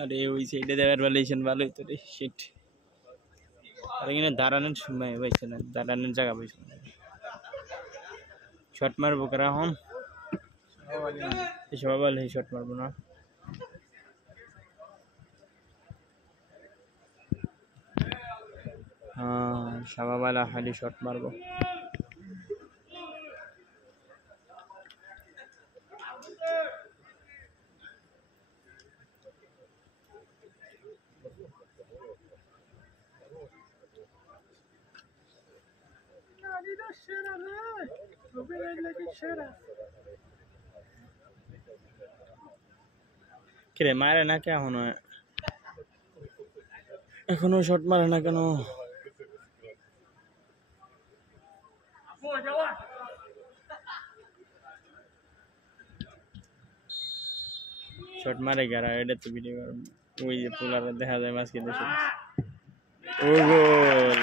আরে ওই সাইডে দেওয়ার ভ্যালুয়েশন ভালো হইতো রে শিট। আর এখানে দাঁড়ানোর সময় পাইছে না, দাঁড়ানোর জায়গা পাইছে না। শট মারবো কারা এখন সবাই বলে শট মারবো না। হ্যাঁ সবাই খালি শট মারবো। কিরে মারে না কে এখনো শট মারে না কেন? শট মারে গারা এটা তো ভিডিও ওই যে পোলার দেখা যায় মাঝখানে ও গোল।